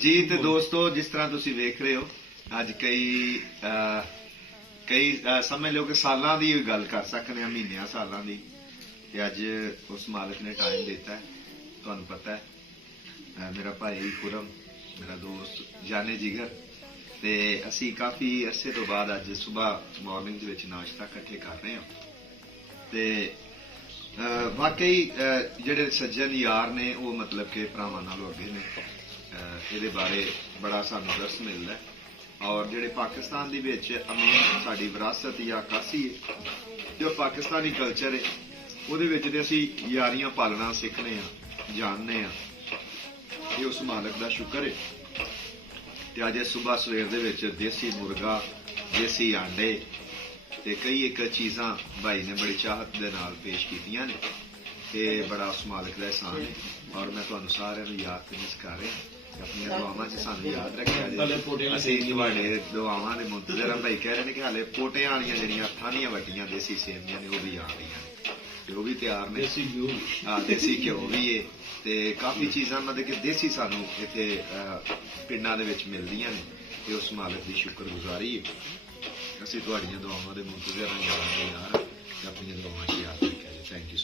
जी तो दोस्तों जिस तरह तुसी वेख रहे हो अज कई समझ लो कि सालों की गल कर सकते हैं, महीनों सालों की। अज उस मालिक ने टाइम दिता है, तुहानू पता है मेरा भाई खुरम, मेरा दोस्त जाने जिगर, ते असी काफ़ी अरसे तो बाद अज सुबह मॉर्निंग दे विच नाश्ता इकट्ठे कर रहे हैं। ते वाकई जेडे सज्जन यार ने वो मतलब कि भरावां नालों अगे ने, ये बारे बड़ा सानू दर्स मिलता है। और जेडे पाकिस्तान दी विच अमीर साडी विरासत या अक्कासी है, जो पाकिस्तानी कल्चर है ਉਹਦੇ ਵਿੱਚ ਤੇ ਅਸੀਂ ਯਾਰੀਆਂ ਪਾਲਣਾ ਸਿੱਖਨੇ ਆ, ਜਾਣਨੇ ਆ। ਇਹ ਉਸ ਮਾਲਕ ਦਾ ਸ਼ੁਕਰ ਹੈ। ਤੇ ਅੱਜ ਸਵੇਰ ਸਵੇਰ ਦੇ ਵਿੱਚ ਦੇਸੀ ਮੁਰਗਾ, ਦੇਸੀ ਆਂਡੇ ਤੇ ਕਈ ਇੱਕ ਚੀਜ਼ਾਂ ਭਾਈ ਨੇ ਬੜੀ ਚਾਹਤ ਦੇ ਨਾਲ ਪੇਸ਼ ਕੀਤੀਆਂ ਨੇ। ਇਹ ਬੜਾ ਉਸ ਮਾਲਕ ਦਾ ਇਹਸਾਨ ਹੈ। ਔਰ ਮੈਂ ਤੁਹਾਨੂੰ ਸਾਰਿਆਂ ਨੂੰ ਯਾਦ ਤੇ ਕਰ ਰਿਹਾ ਆਪਣੀਆਂ ਦੁਆਵਾਂ 'ਚ ਸਾਨੂੰ ਯਾਦ ਰੱਖਿਆ ਜੀ। ਅਸੀਂ ਤੁਹਾਡੇ ਦੁਆਵਾਂ ਦੇ ਮੁੰਤਜ਼ਰ ਹਾਂ। ਭਾਈ ਕਹਿ ਰਹੇ ਨੇ ਕਿ ਹਾਲੇ ਪੋਟਿਆਂ ਵਾਲੀਆਂ ਜਿਹੜੀਆਂ ਹੱਥਾਂ ਦੀਆਂ ਵੱਡੀਆਂ ਦੇਸੀ ਸੇਵੀਆਂ ਨੇ ਉਹ ਵੀ ਆ ਰਹੀਆਂ ਨੇ, ਉਹ ਵੀ ਤਿਆਰ ਨੇ। ਦੇਸੀ ਘਿਓ ਵੀ ਹੈ ਤੇ ਕਾਫੀ ਚੀਜ਼ਾਂ ਮਤਲਬ ਕਿ ਦੇਸੀ ਸਾਨੂੰ ਇੱਥੇ ਪਿੰਡਾਂ ਦੇ ਵਿੱਚ ਮਿਲਦੀਆਂ ਨੇ। ਤੇ ਉਸ ਮਾਲਕ ਦੀ ਸ਼ੁਕਰਗੁਜ਼ਾਰੀ ਹੈ। ਅਸੀਂ ਤੁਹਾਡੀਆਂ ਦੁਆਵਾਂ ਦੇ ਮੁੰਤਜ਼ਰ ਹਾਂ ਯਾਰ, ਆਪਣੀਆਂ ਦੁਆਵਾਂ 'ਚ ਯਾਦ ਰੱਖਿਆ ਜੀ। Thank you.